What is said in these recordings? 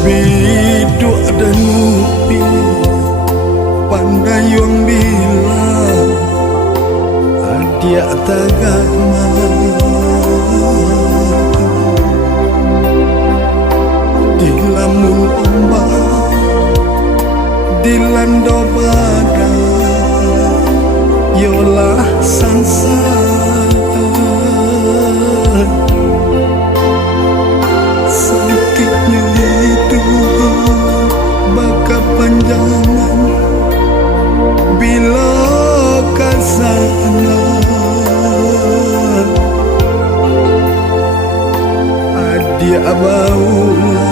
Biduk dan ngupi pandai yang bilang adia tagama di lamun ombak dilanda badai yolah sansar sakitnya hidup baka panjangan bila kasana adia baula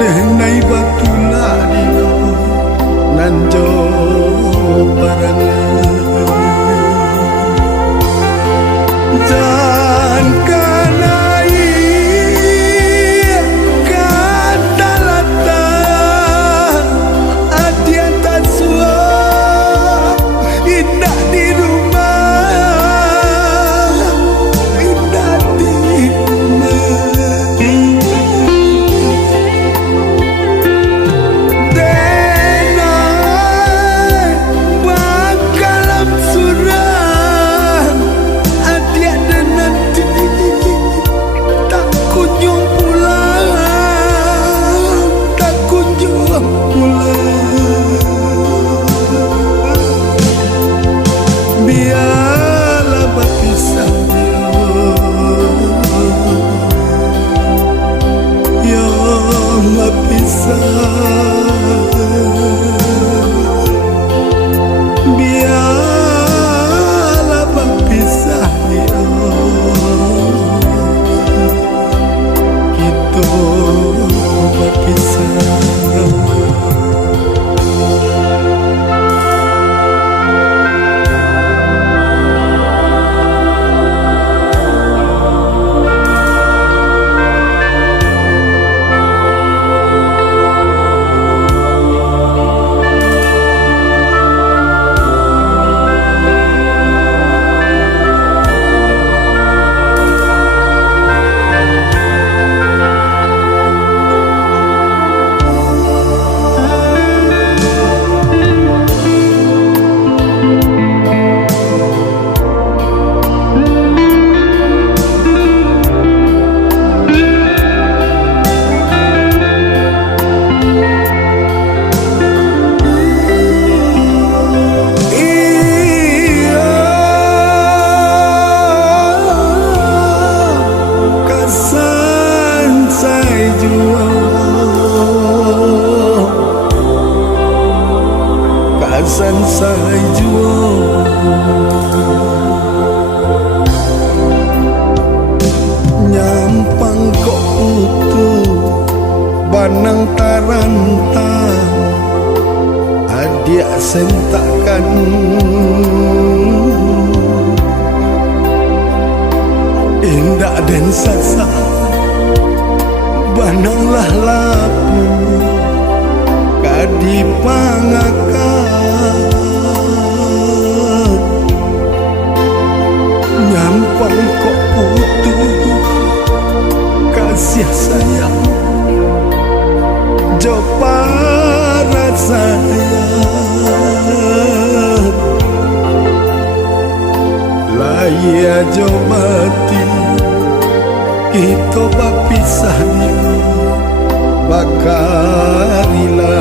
denai batula dio nanjo barangan dan kanai katalata adia tasua indah di rumah indah di rumah denai bakalam surang adia dan nanti tak kunjung pulang tak kunjung pulang biarlah berpisah yang berpisah biarlah berpisah kita berpisah. Kasan sai juo nyampang kok utuh banang tarantang adia sentakan indah dan sasa bananglah lapu kadi pangakan nyampang kok putuh kasih sayang jo para sayang jomati kita bapisah di bakarila